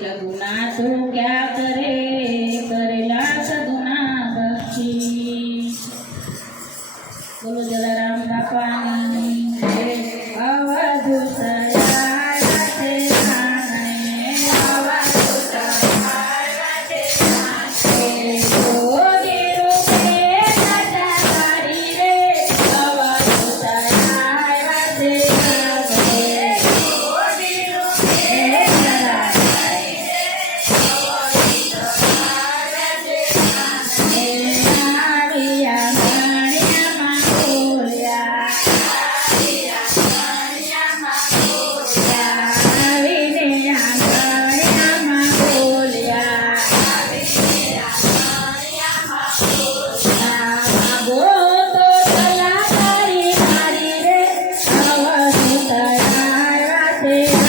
लगुना तो क्या करे? say